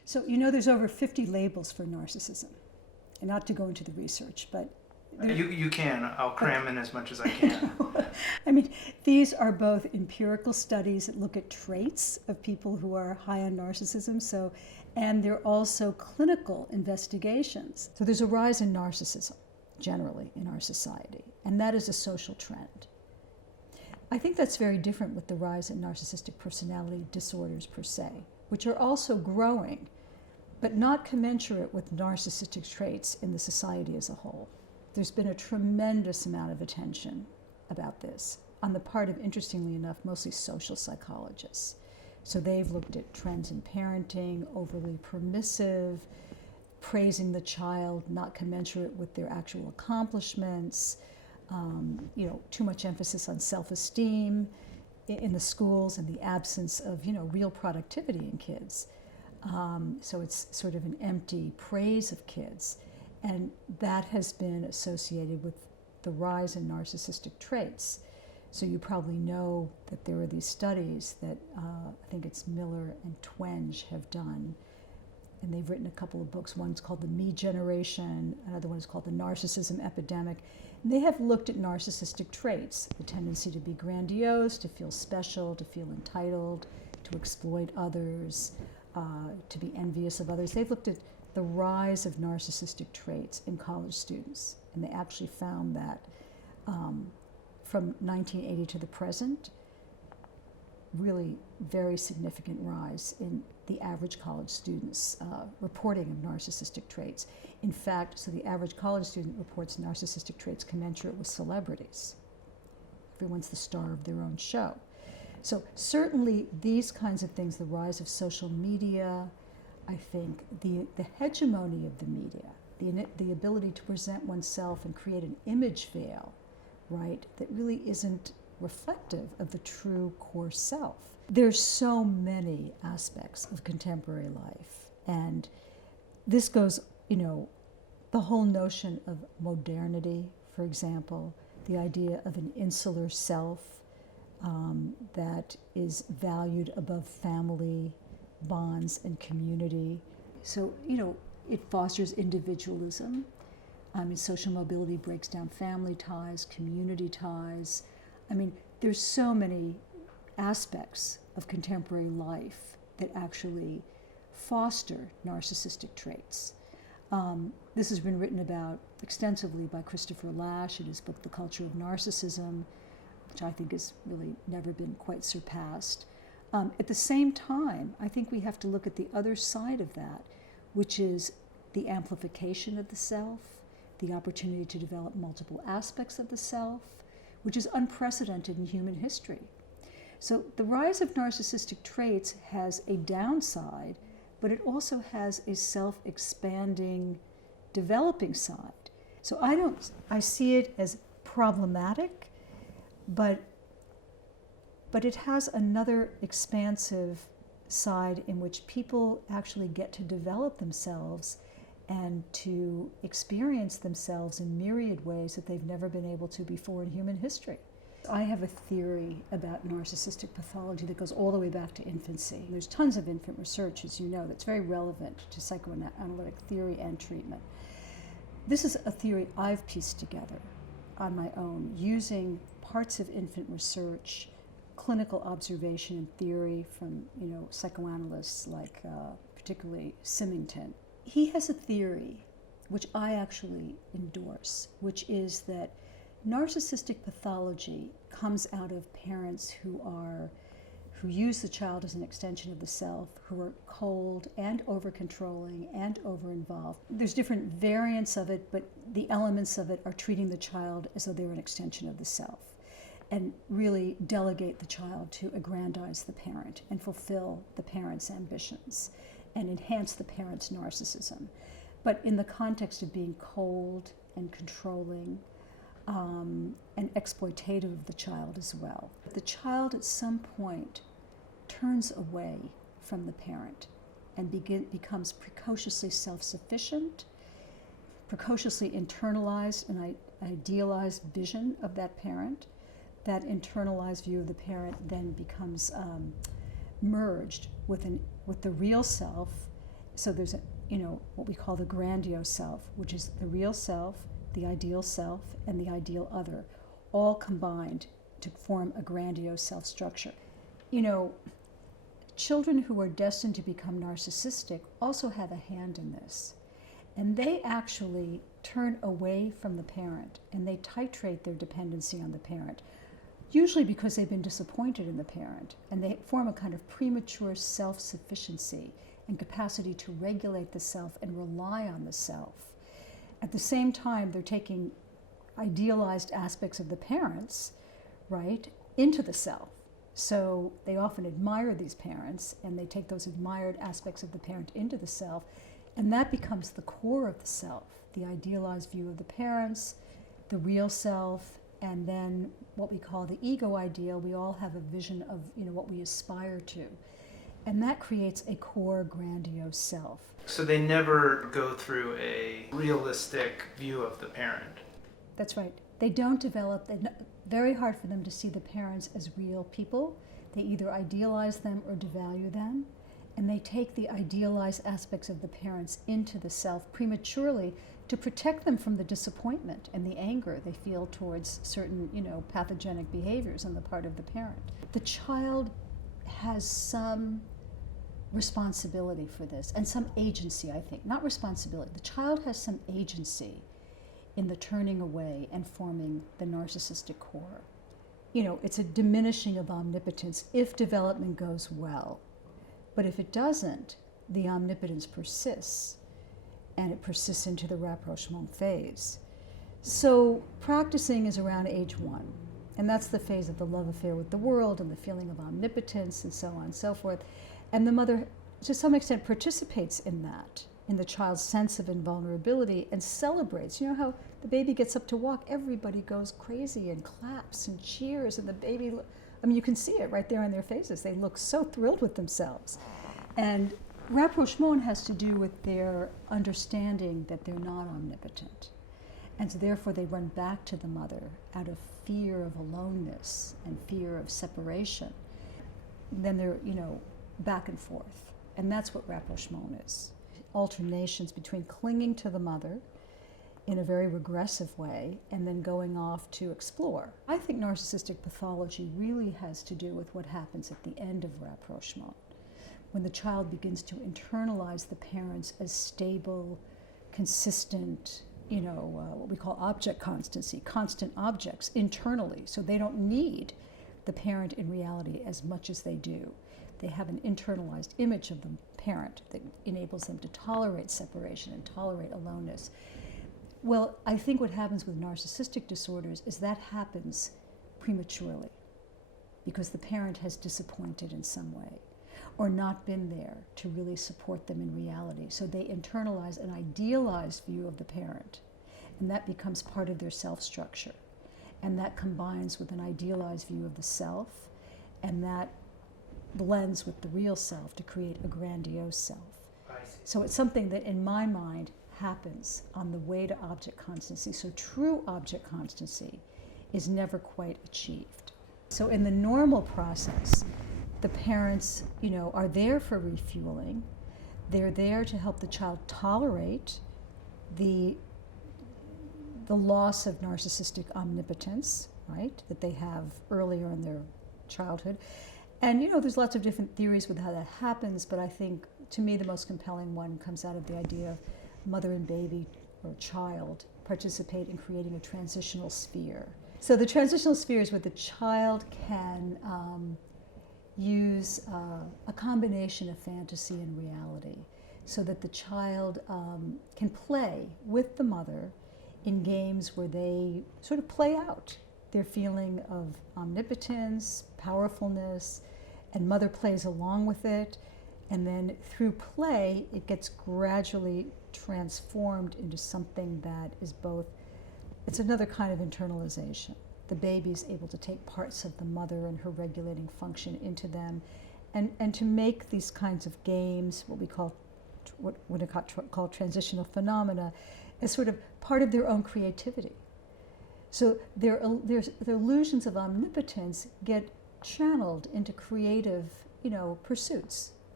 So, you know, there's over 50 labels for narcissism. And not to go into the research, but... You can. I'll cram in as much as I can. I mean, these are both empirical studies that look at traits of people who are high on narcissism, and they're also clinical investigations. So there's a rise in narcissism, generally, in our society, and that is a social trend. I think that's very different with the rise in narcissistic personality disorders per se, which are also growing, but not commensurate with narcissistic traits in the society as a whole. There's been a tremendous amount of attention about this on the part of, interestingly enough, mostly social psychologists. So they've looked at trends in parenting, overly permissive, praising the child, not commensurate with their actual accomplishments, too much emphasis on self-esteem in the schools and the absence of, real productivity in kids. So it's sort of an empty praise of kids. And that has been associated with the rise in narcissistic traits. So you probably know that there are these studies that I think it's Miller and Twenge have done. And they've written a couple of books. One's called The Me Generation, another one is called The Narcissism Epidemic. And they have looked at narcissistic traits, the tendency to be grandiose, to feel special, to feel entitled, to exploit others, to be envious of others. They've looked at the rise of narcissistic traits in college students, and they actually found that from 1980 to the present, really very significant rise in the average college student's reporting of narcissistic traits. In fact, so the average college student reports narcissistic traits commensurate with celebrities. Everyone's the star of their own show. So certainly these kinds of things, the rise of social media, I think the hegemony of the media, the ability to present oneself and create an image veil, right, that really isn't reflective of the true core self. There's so many aspects of contemporary life, and this goes, the whole notion of modernity, for example, the idea of an insular self that is valued above family bonds and community. So, it fosters individualism. Social mobility breaks down family ties, community ties. There's so many aspects of contemporary life that actually foster narcissistic traits. This has been written about extensively by Christopher Lasch in his book, The Culture of Narcissism, which I think has really never been quite surpassed. At the same time, I think we have to look at the other side of that, which is the amplification of the self, the opportunity to develop multiple aspects of the self, which is unprecedented in human history. So the rise of narcissistic traits has a downside, but it also has a self-expanding, developing side. So I see it as problematic, but it has another expansive side in which people actually get to develop themselves and to experience themselves in myriad ways that they've never been able to before in human history. I have a theory about narcissistic pathology that goes all the way back to infancy. There's tons of infant research, as you know, that's very relevant to psychoanalytic theory and treatment. This is a theory I've pieced together on my own, using parts of infant research, clinical observation and theory from, psychoanalysts like particularly Symington. He has a theory, which I actually endorse, which is that narcissistic pathology comes out of parents who use the child as an extension of the self, who are cold and over-controlling and over-involved. There's different variants of it, but the elements of it are treating the child as though they're an extension of the self, and really delegate the child to aggrandize the parent and fulfill the parent's ambitions and enhance the parent's narcissism, but in the context of being cold and controlling and exploitative of the child as well. The child at some point turns away from the parent and becomes precociously self-sufficient, precociously internalized an idealized vision of that parent. That internalized view of the parent then becomes merged with the real self So there's what we call the grandiose self, which is the real self, the ideal self, and the ideal other, all combined to form a grandiose self structure. Children who are destined to become narcissistic also have a hand in this. And they actually turn away from the parent and they titrate their dependency on the parent, usually because they've been disappointed in the parent, and they form a kind of premature self-sufficiency and capacity to regulate the self and rely on the self. At the same time, they're taking idealized aspects of the parents, right, into the self. So they often admire these parents, and they take those admired aspects of the parent into the self, and that becomes the core of the self, the idealized view of the parents, the real self, and then what we call the ego ideal. We all have a vision of what we aspire to. And that creates a core grandiose self. So they never go through a realistic view of the parent. That's right. They don't develop, very hard for them to see the parents as real people. They either idealize them or devalue them. And they take the idealized aspects of the parents into the self prematurely to protect them from the disappointment and the anger they feel towards certain, pathogenic behaviors on the part of the parent. The child has some responsibility for this and some agency, I think. Not responsibility. The child has some agency in the turning away and forming the narcissistic core. It's a diminishing of omnipotence if development goes well. But if it doesn't, the omnipotence persists, and it persists into the rapprochement phase. So practicing is around age 1, and that's the phase of the love affair with the world and the feeling of omnipotence and so on and so forth. And the mother, to some extent, participates in that, in the child's sense of invulnerability, and celebrates. You know how the baby gets up to walk, everybody goes crazy and claps and cheers, and the baby, you can see it right there on their faces. They look so thrilled with themselves. And rapprochement has to do with their understanding that they're not omnipotent. And so therefore they run back to the mother out of fear of aloneness and fear of separation. Then they're, back and forth. And that's what rapprochement is. Alternations between clinging to the mother in a very regressive way and then going off to explore. I think narcissistic pathology really has to do with what happens at the end of rapprochement, when the child begins to internalize the parents as stable, consistent, what we call object constancy, constant objects internally. So they don't need the parent in reality as much as they do. They have an internalized image of the parent that enables them to tolerate separation and tolerate aloneness. Well, I think what happens with narcissistic disorders is that happens prematurely because the parent has disappointed in some way or not been there to really support them in reality. So they internalize an idealized view of the parent, and that becomes part of their self-structure. And that combines with an idealized view of the self, and that blends with the real self to create a grandiose self. So it's something that, in my mind, happens on the way to object constancy. So true object constancy is never quite achieved. So in the normal process, the parents, are there for refueling. They're there to help the child tolerate the loss of narcissistic omnipotence, right, that they have earlier in their childhood. And, there's lots of different theories with how that happens, but I think, to me, the most compelling one comes out of the idea of mother and baby or child participate in creating a transitional sphere. So the transitional sphere is where the child can use a combination of fantasy and reality, so that the child can play with the mother in games where they sort of play out their feeling of omnipotence, powerfulness, and mother plays along with it. And then through play, it gets gradually transformed into something that is both, it's another kind of internalization. The baby is able to take parts of the mother and her regulating function into them, and to make these kinds of games, what we call, what Winnicott called transitional phenomena, as sort of part of their own creativity. So their illusions of omnipotence get channeled into creative, pursuits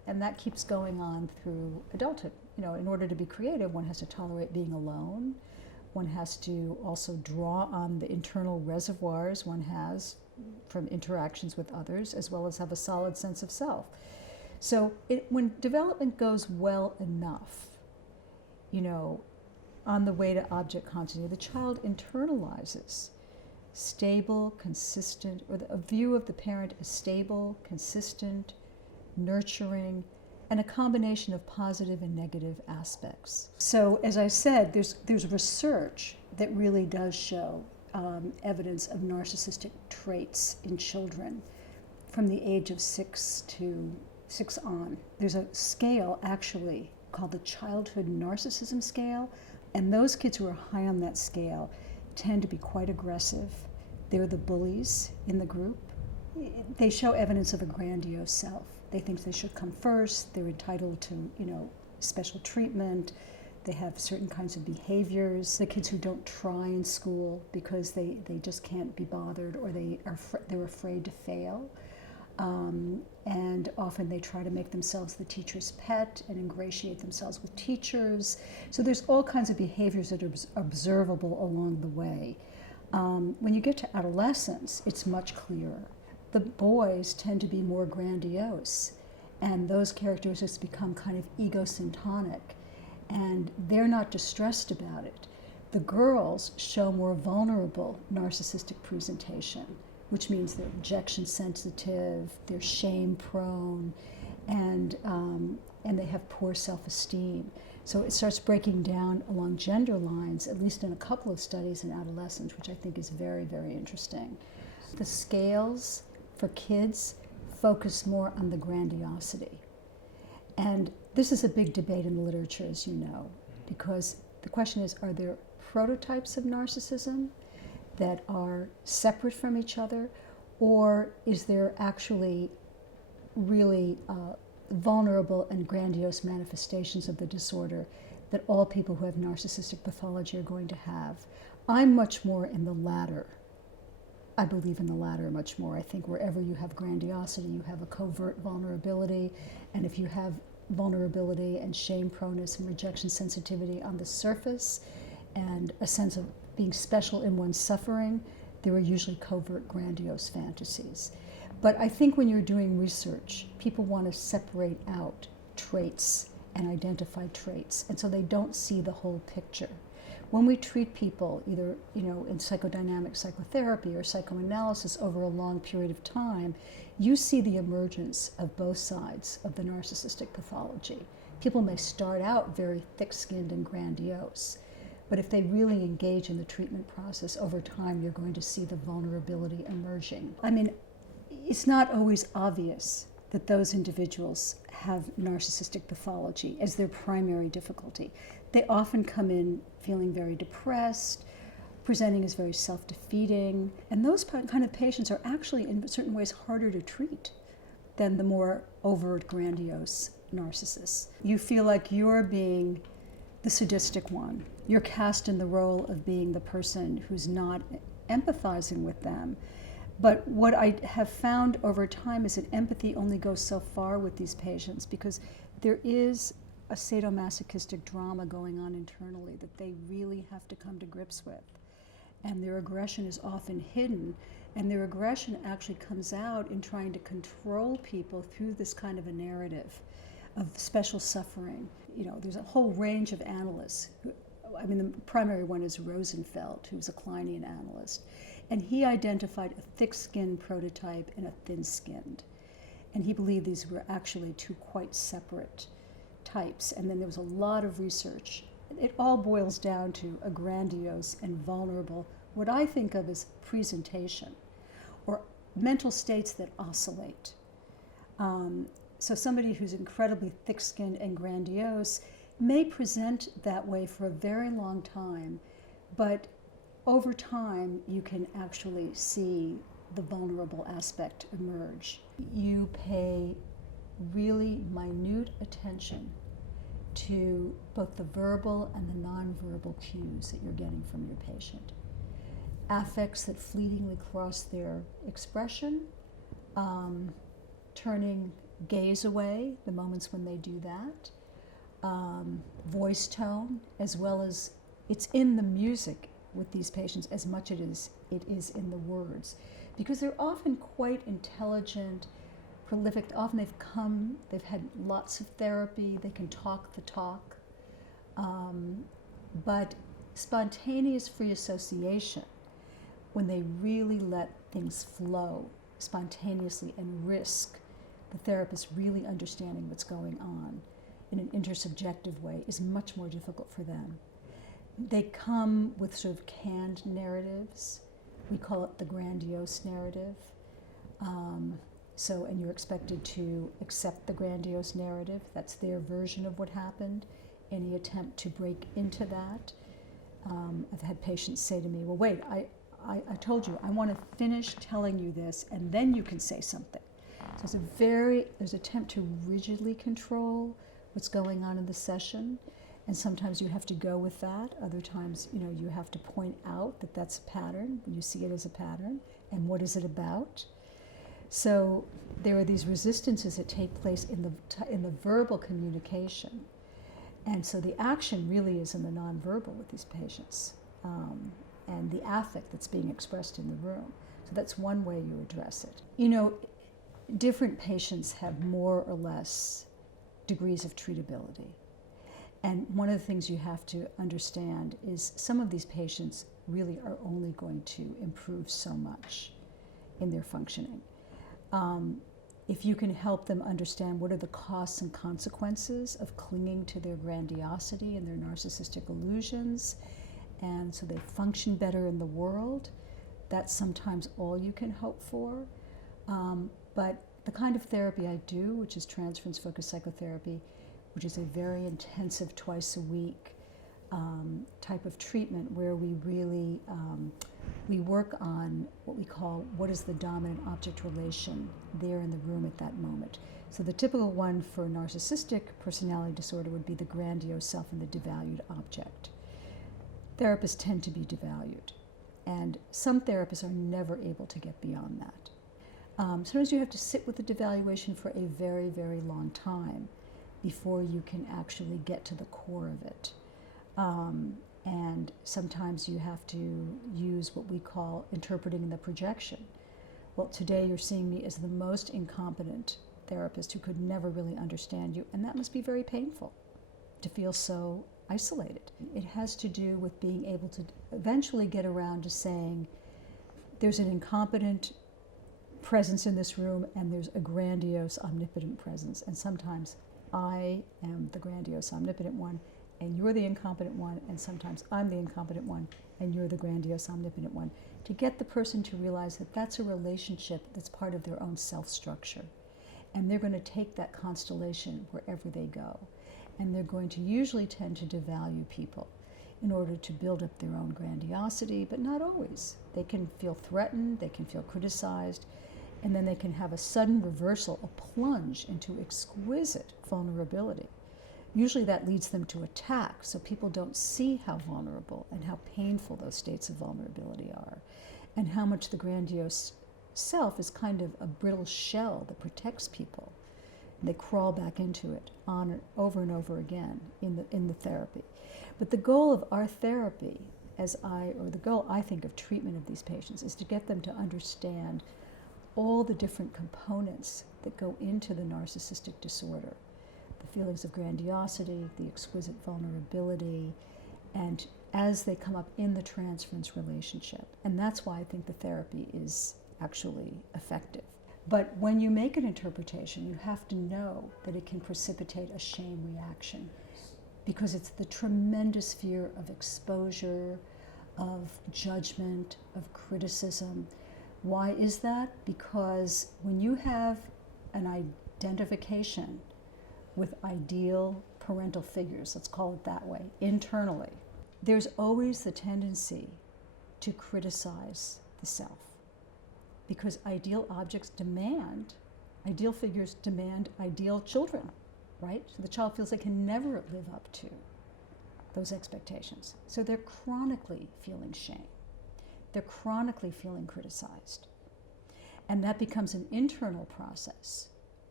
And that keeps going on through adulthood. In order to be creative, one has to tolerate being alone. One has to also draw on the internal reservoirs one has from interactions with others, as well as have a solid sense of self. So when development goes well enough, on the way to object continuity, the child internalizes stable, consistent, or a view of the parent as stable, consistent, nurturing, and a combination of positive and negative aspects. So, as I said, there's research that really does show evidence of narcissistic traits in children from the age of 6 on. There's a scale actually called the Childhood Narcissism Scale, and those kids who are high on that scale tend to be quite aggressive. They're the bullies in the group. They show evidence of a grandiose self. They think they should come first. They're entitled to, special treatment. They have certain kinds of behaviors. The kids who don't try in school because they just can't be bothered, or they're afraid to fail. And often they try to make themselves the teacher's pet and ingratiate themselves with teachers. So there's all kinds of behaviors that are observable along the way. When you get to adolescence, it's much clearer. The boys tend to be more grandiose, and those characteristics become kind of egocentric, and they're not distressed about it. The girls show more vulnerable narcissistic presentation, which means they're rejection sensitive, they're shame prone, and they have poor self-esteem. So it starts breaking down along gender lines, at least in a couple of studies in adolescents, which I think is very, very interesting. The scales for kids focus more on the grandiosity. And this is a big debate in the literature, as you know, because the question is, are there prototypes of narcissism that are separate from each other, or is there actually really vulnerable and grandiose manifestations of the disorder that all people who have narcissistic pathology are going to have? I'm much more in the latter. I believe in the latter much more. I think wherever you have grandiosity, you have a covert vulnerability, and if you have vulnerability and shame proneness and rejection sensitivity on the surface, and a sense of being special in one's suffering, there are usually covert grandiose fantasies. But I think when you're doing research, people want to separate out traits and identify traits, and so they don't see the whole picture. When we treat people, either in psychodynamic psychotherapy or psychoanalysis over a long period of time, you see the emergence of both sides of the narcissistic pathology. People may start out very thick-skinned and grandiose, but if they really engage in the treatment process over time, you're going to see the vulnerability emerging. I mean, it's not always obvious that those individuals have narcissistic pathology as their primary difficulty. They often come in feeling very depressed, presenting as very self-defeating, and those kind of patients are actually in certain ways harder to treat than the more overt, grandiose narcissists. You feel like you're being the sadistic one. You're cast in the role of being the person who's not empathizing with them. But what I have found over time is that empathy only goes so far with these patients, because there is a sadomasochistic drama going on internally that they really have to come to grips with. And their aggression is often hidden, and their aggression actually comes out in trying to control people through this kind of a narrative of special suffering. There's a whole range of analysts. The primary one is Rosenfeld, who's a Kleinian analyst. And he identified a thick-skinned prototype and a thin-skinned. And he believed these were actually two quite separate types. And then there was a lot of research. It all boils down to a grandiose and vulnerable, what I think of as presentation, or mental states that oscillate. So somebody who's incredibly thick-skinned and grandiose may present that way for a very long time, but over time, you can actually see the vulnerable aspect emerge. You pay really minute attention to both the verbal and the nonverbal cues that you're getting from your patient. Affects that fleetingly cross their expression, turning gaze away, the moments when they do that, voice tone, as well as it's in the music with these patients as much as it is in the words, because they're often quite intelligent, prolific. Often they've had lots of therapy, they can talk the talk, but spontaneous free association, when they really let things flow spontaneously and risk the therapist really understanding what's going on in an intersubjective way, is much more difficult for them. They come with sort of canned narratives. We call it the grandiose narrative. And you're expected to accept the grandiose narrative. That's their version of what happened. Any attempt to break into that. I've had patients say to me, well, wait, I told you, I want to finish telling you this, and then you can say something. So there's an attempt to rigidly control what's going on in the session, and sometimes you have to go with that. Other times, you have to point out that that's a pattern, when you see it as a pattern, and what is it about. So there are these resistances that take place in the verbal communication, and so the action really is in the nonverbal with these patients, and the affect that's being expressed in the room. So that's one way you address it. Different patients have more or less degrees of treatability. And one of the things you have to understand is some of these patients really are only going to improve so much in their functioning. If you can help them understand what are the costs and consequences of clinging to their grandiosity and their narcissistic illusions, and so they function better in the world, that's sometimes all you can hope for. But the kind of therapy I do, which is transference-focused psychotherapy, which is a very intensive twice a week type of treatment, where we really we work on what we call what is the dominant object relation there in the room at that moment. So the typical one for narcissistic personality disorder would be the grandiose self and the devalued object. Therapists tend to be devalued, and some therapists are never able to get beyond that. Sometimes you have to sit with the devaluation for a very, very long time before you can actually get to the core of it. And sometimes you have to use what we call interpreting the projection. Well, today you're seeing me as the most incompetent therapist who could never really understand you, and that must be very painful to feel so isolated. It has to do with being able to eventually get around to saying there's an incompetent presence in this room and there's a grandiose, omnipotent presence, and sometimes I am the grandiose, omnipotent one, and you're the incompetent one, and sometimes I'm the incompetent one, and you're the grandiose, omnipotent one, to get the person to realize that that's a relationship that's part of their own self-structure. And they're going to take that constellation wherever they go. And they're going to usually tend to devalue people in order to build up their own grandiosity, but not always. They can feel threatened, they can feel criticized, and then they can have a sudden reversal, a plunge into exquisite vulnerability. Usually that leads them to attack, so people don't see how vulnerable and how painful those states of vulnerability are, and how much the grandiose self is kind of a brittle shell that protects people. And they crawl back into it over and over again in the therapy. But the goal of our therapy, the goal I think of treatment of these patients, is to get them to understand all the different components that go into the narcissistic disorder. The feelings of grandiosity, the exquisite vulnerability, and as they come up in the transference relationship. And that's why I think the therapy is actually effective. But when you make an interpretation, you have to know that it can precipitate a shame reaction, because it's the tremendous fear of exposure, of judgment, of criticism. Why is that? Because when you have an identification with ideal parental figures, let's call it that way, internally, there's always the tendency to criticize the self. Because ideal figures demand ideal children, right? So the child feels they can never live up to those expectations. So they're chronically feeling shame. They're chronically feeling criticized. And that becomes an internal process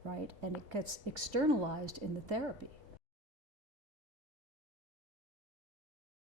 right? And it gets externalized in the therapy.